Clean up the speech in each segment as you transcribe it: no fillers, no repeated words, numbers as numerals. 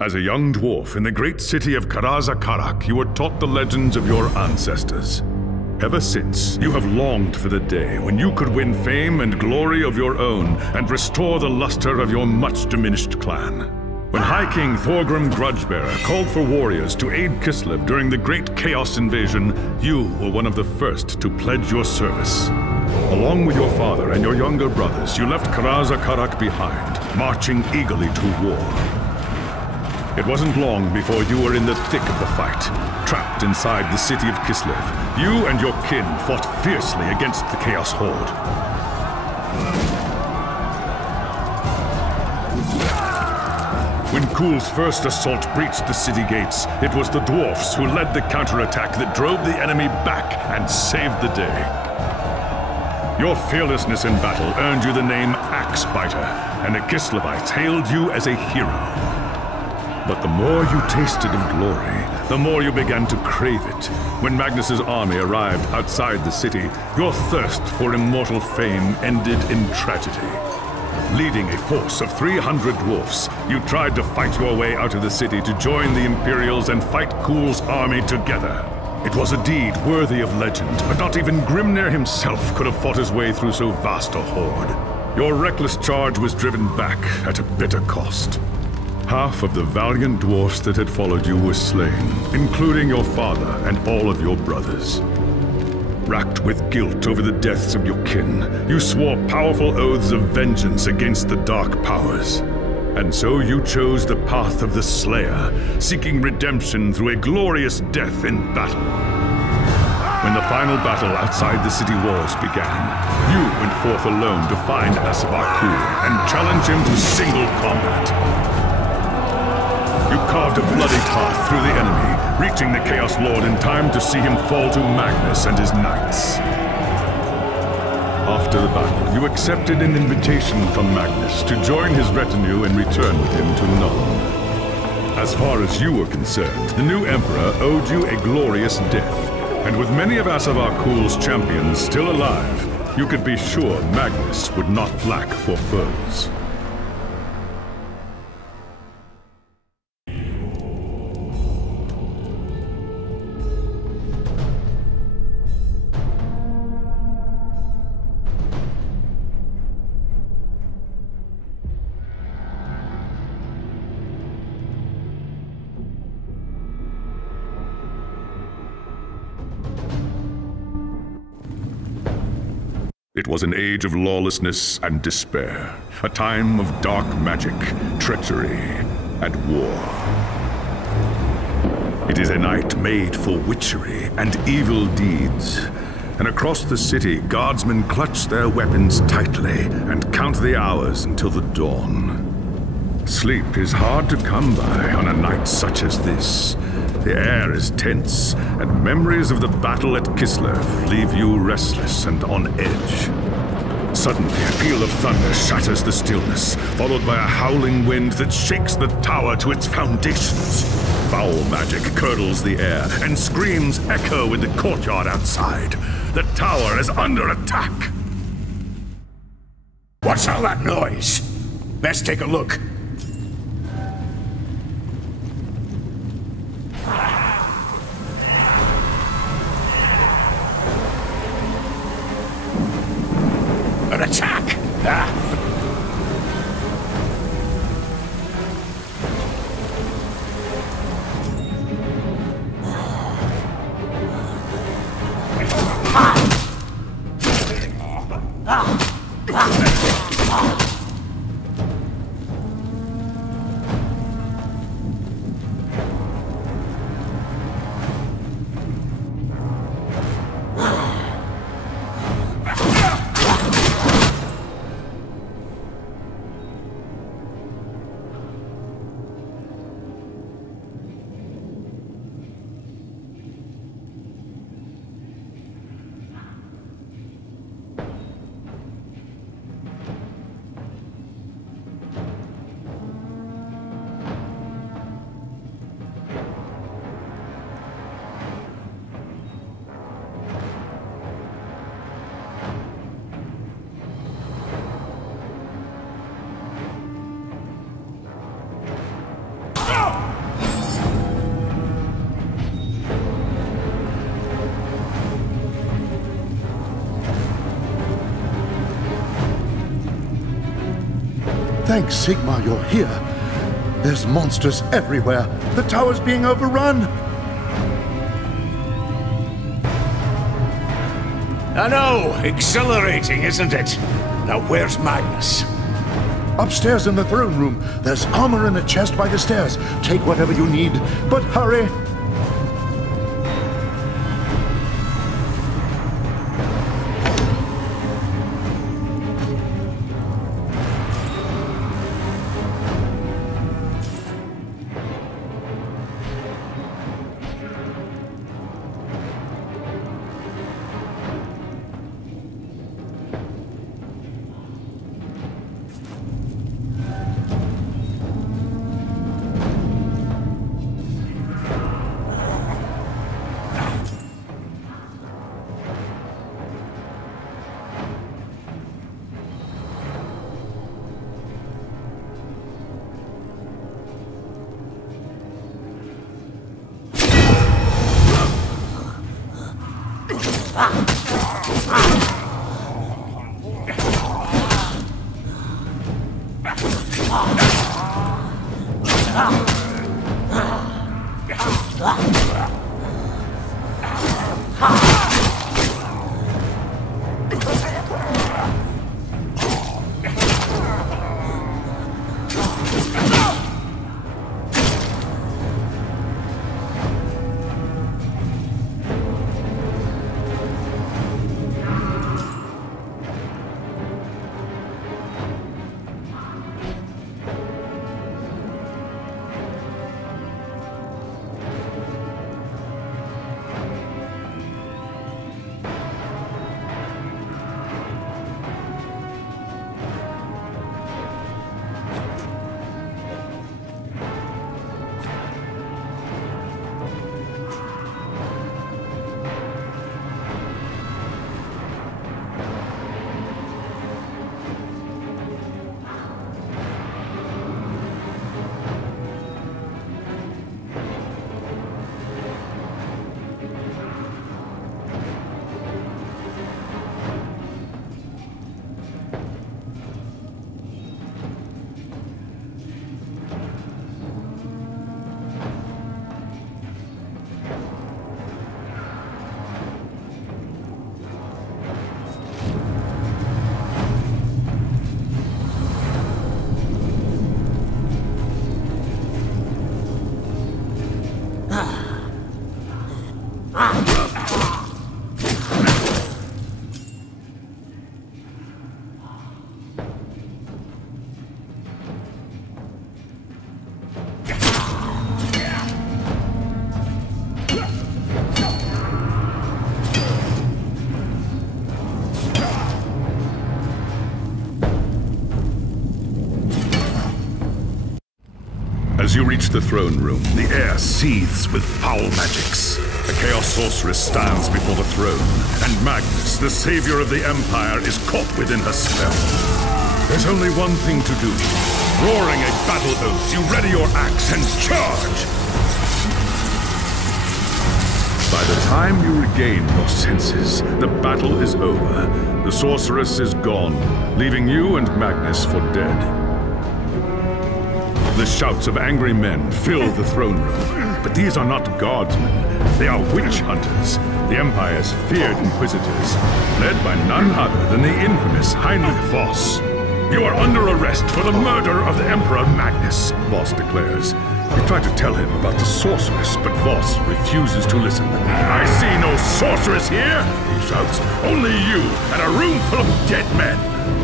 As a young dwarf in the great city of Karazakarak, you were taught the legends of your ancestors. Ever since, you have longed for the day when you could win fame and glory of your own and restore the luster of your much-diminished clan. When High King Thorgrim Grudgebearer called for warriors to aid Kislev during the Great Chaos Invasion, you were one of the first to pledge your service. Along with your father and your younger brothers, you left Karazakarak behind, marching eagerly to war. It wasn't long before you were in the thick of the fight, trapped inside the city of Kislev. You and your kin fought fiercely against the Chaos Horde. When Kul's first assault breached the city gates, it was the Dwarfs who led the counterattack that drove the enemy back and saved the day. Your fearlessness in battle earned you the name Axebiter, and the Kislevites hailed you as a hero. But the more you tasted of glory, the more you began to crave it. When Magnus's army arrived outside the city, your thirst for immortal fame ended in tragedy. Leading a force of 300 dwarfs, you tried to fight your way out of the city to join the Imperials and fight Kul's army together. It was a deed worthy of legend, but not even Grimnir himself could have fought his way through so vast a horde. Your reckless charge was driven back at a bitter cost. Half of the valiant dwarfs that had followed you were slain, including your father and all of your brothers. Racked with guilt over the deaths of your kin, you swore powerful oaths of vengeance against the dark powers. And so you chose the path of the Slayer, seeking redemption through a glorious death in battle. When the final battle outside the city walls began, you went forth alone to find Asavar Kul and challenge him to single combat. You carved a bloody path through the enemy, reaching the Chaos Lord in time to see him fall to Magnus and his knights. After the battle, you accepted an invitation from Magnus to join his retinue and return with him to Nuln. As far as you were concerned, the new Emperor owed you a glorious death, and with many of Asavar Kul's champions still alive, you could be sure Magnus would not lack for foes. It was an age of lawlessness and despair, a time of dark magic, treachery, and war. It is a night made for witchery and evil deeds, and across the city, guardsmen clutch their weapons tightly and count the hours until the dawn. Sleep is hard to come by on a night such as this. The air is tense, and memories of the battle at Kislev leave you restless and on edge. Suddenly, a peal of thunder shatters the stillness, followed by a howling wind that shakes the tower to its foundations. Foul magic curdles the air, and screams echo in the courtyard outside. The tower is under attack! What's all that noise? Let's take a look. An attack! Thanks, Sigmar, you're here. There's monsters everywhere. The tower's being overrun. I know, exhilarating, isn't it? Now where's Magnus? Upstairs in the throne room, there's armor in a chest by the stairs. Take whatever you need, but hurry. As you reach the throne room, the air seethes with foul magics. A Chaos Sorceress stands before the throne, and Magnus, the savior of the Empire, is caught within her spell. There's only one thing to do. Roaring a battle oath, you ready your axe and charge! By the time you regain your senses, the battle is over. The sorceress is gone, leaving you and Magnus for dead. The shouts of angry men fill the throne room, but these are not guardsmen. They are witch hunters, the Empire's feared inquisitors, led by none other than the infamous Heinrich Voss. You are under arrest for the murder of the Emperor Magnus, Voss declares. You try to tell him about the sorceress, but Voss refuses to listen. I see no sorceress here, he shouts. Only you and a room full of dead men.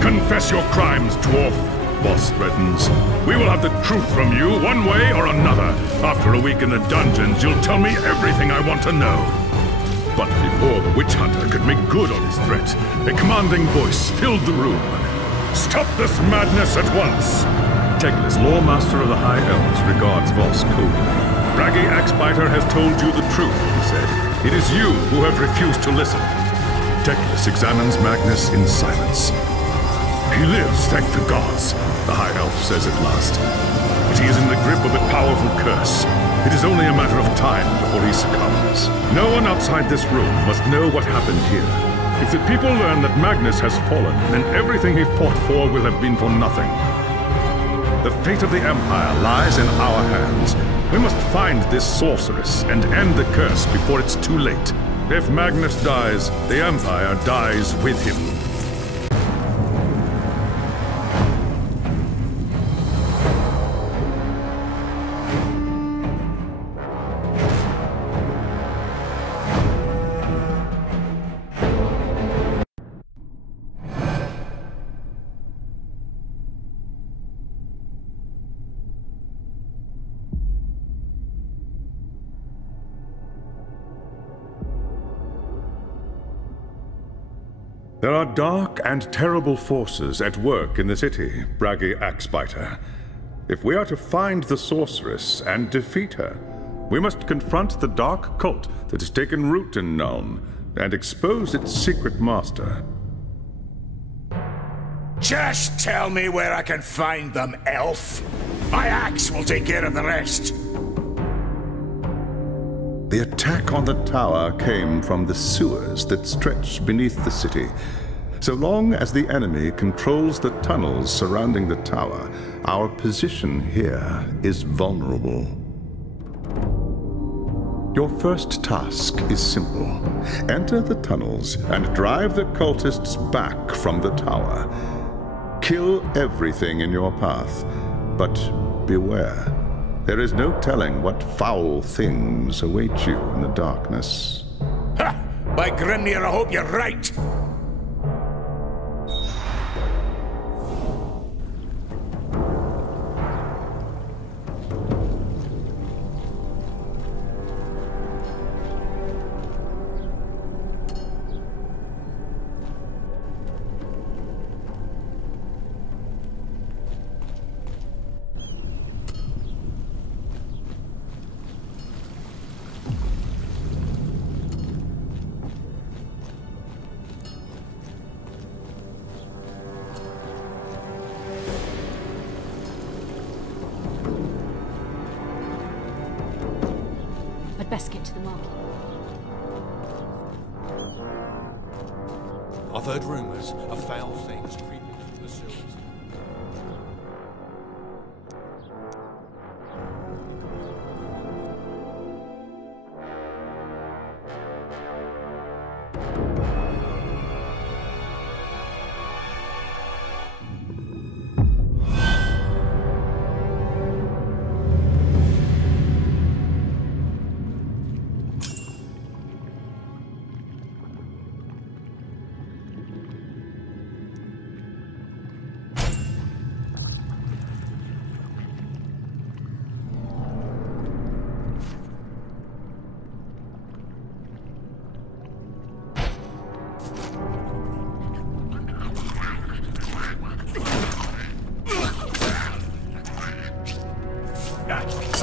Confess your crimes, dwarf, Voss threatens. We will have the truth from you, one way or another. After a week in the dungeons, you'll tell me everything I want to know. But before the witch hunter could make good on his threat, a commanding voice filled the room. Stop this madness at once! Teglis, Lawmaster of the High Elves, regards Voss coldly. Raggy Axebiter has told you the truth, he said. It is you who have refused to listen. Teglis examines Magnus in silence. He lives, thank the gods, the High Elf says at last. But he is in the grip of a powerful curse. It is only a matter of time before he succumbs. No one outside this room must know what happened here. If the people learn that Magnus has fallen, then everything he fought for will have been for nothing. The fate of the Empire lies in our hands. We must find this sorceress and end the curse before it's too late. If Magnus dies, the Empire dies with him. There are dark and terrible forces at work in the city, Braggy Axebiter. If we are to find the sorceress and defeat her, we must confront the dark cult that has taken root in Nuln and expose its secret master. Just tell me where I can find them, elf. My axe will take care of the rest. The attack on the tower came from the sewers that stretch beneath the city. So long as the enemy controls the tunnels surrounding the tower, our position here is vulnerable. Your first task is simple. Enter the tunnels and drive the cultists back from the tower. Kill everything in your path, but beware. There is no telling what foul things await you in the darkness. Ha! By Grimnir, I hope you're right! I'd best get to the market. I've heard rumors of foul things creeping through the sewers.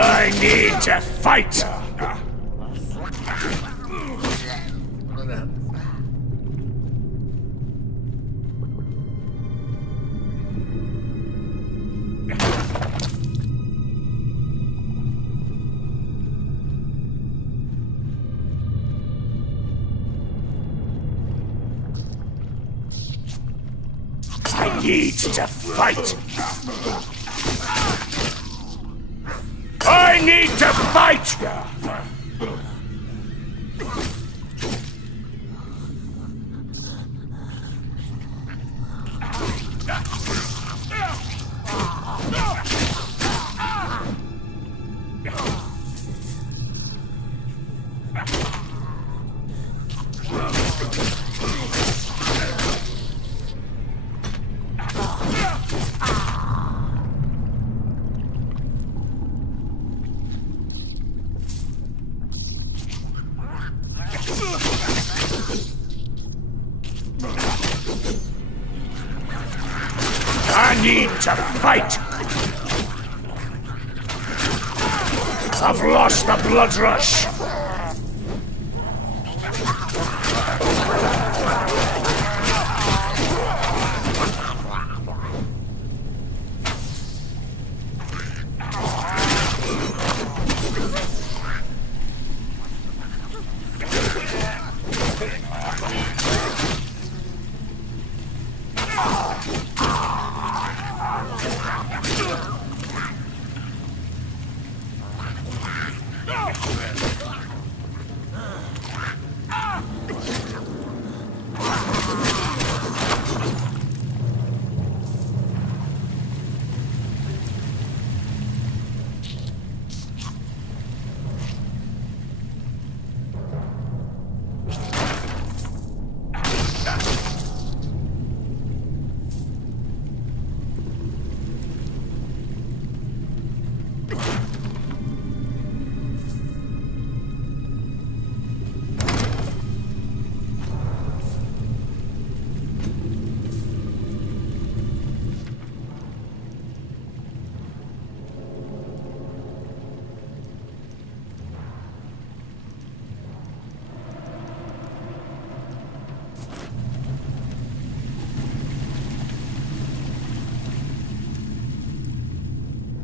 I need to fight! I need to fight! I need to fight! I need to fight! I've lost the blood rush!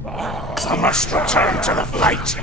I must return to the fight!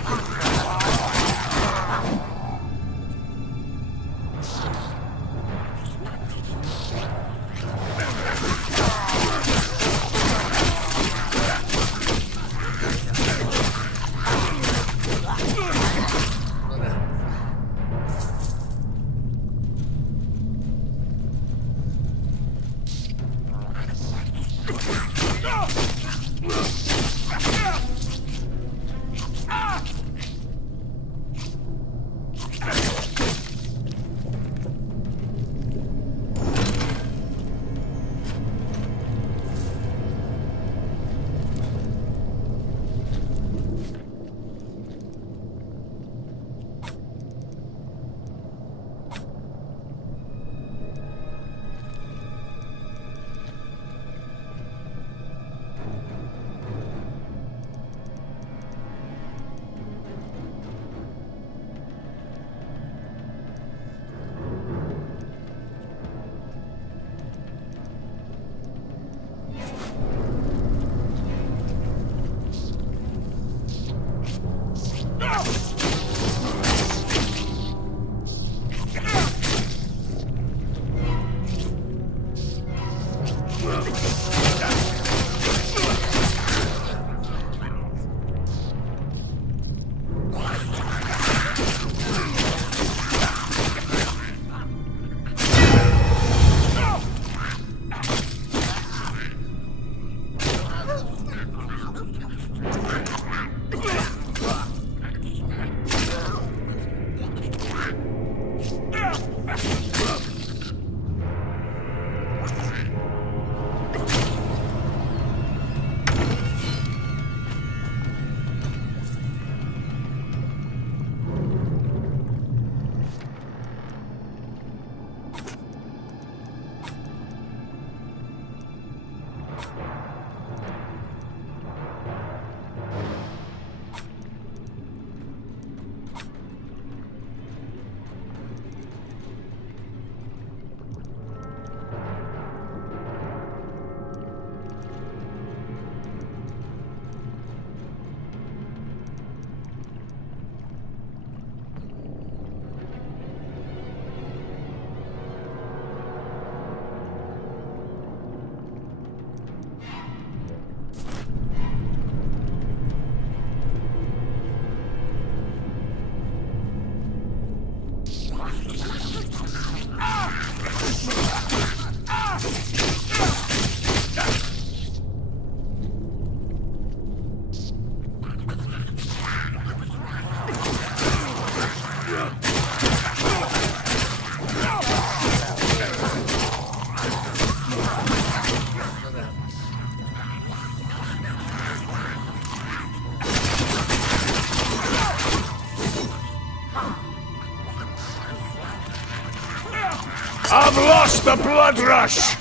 I've lost the blood rush!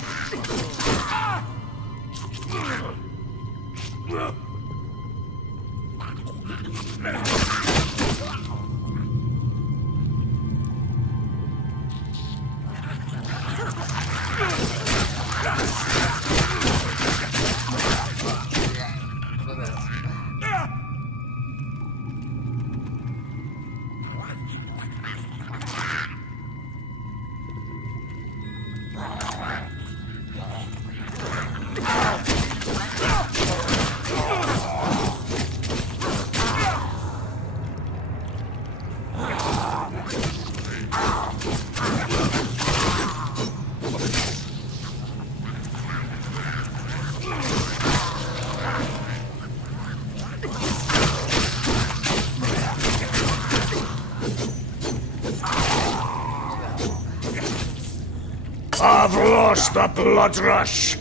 I've lost the blood rush!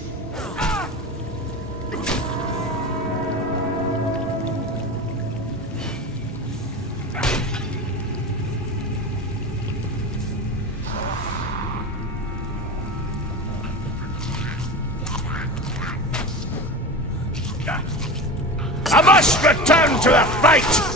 I must return to the fight!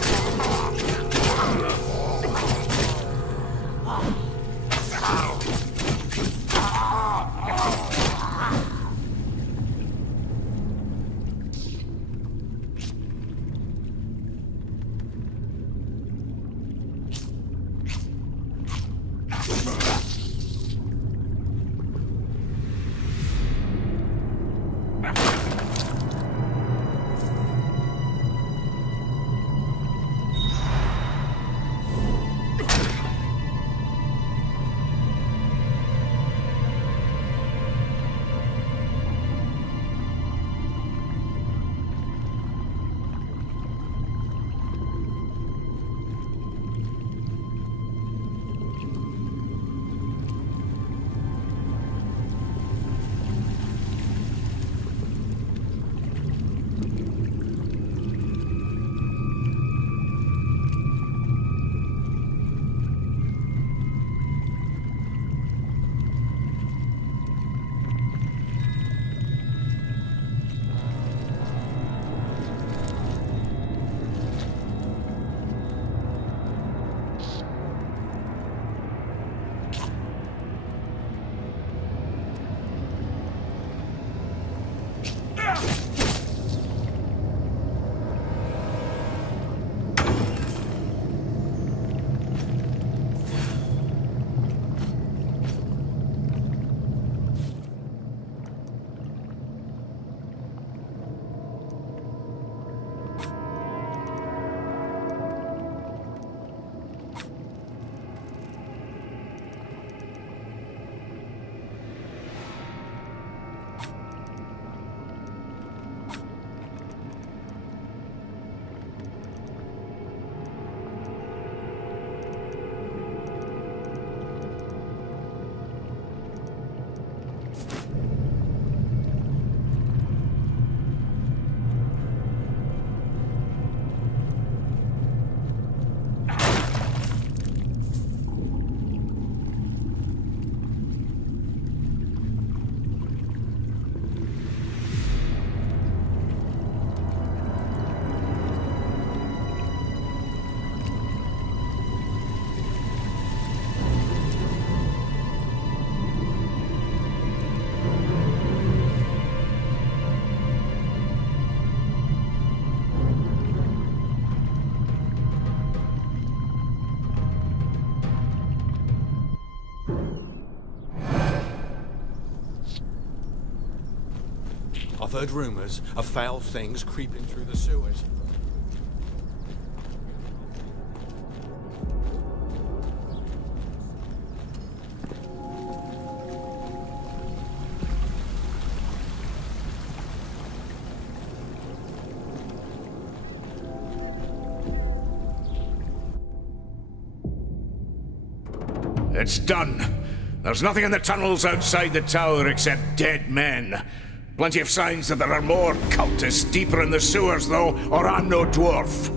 I've heard rumors of foul things creeping through the sewers. It's done. There's nothing in the tunnels outside the tower except dead men. Plenty of signs that there are more cultists deeper in the sewers, though, or I'm no dwarf.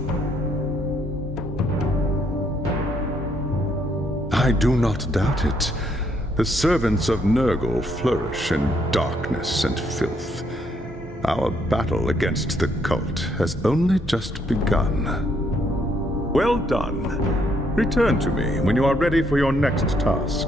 I do not doubt it. The servants of Nurgle flourish in darkness and filth. Our battle against the cult has only just begun. Well done. Return to me when you are ready for your next task.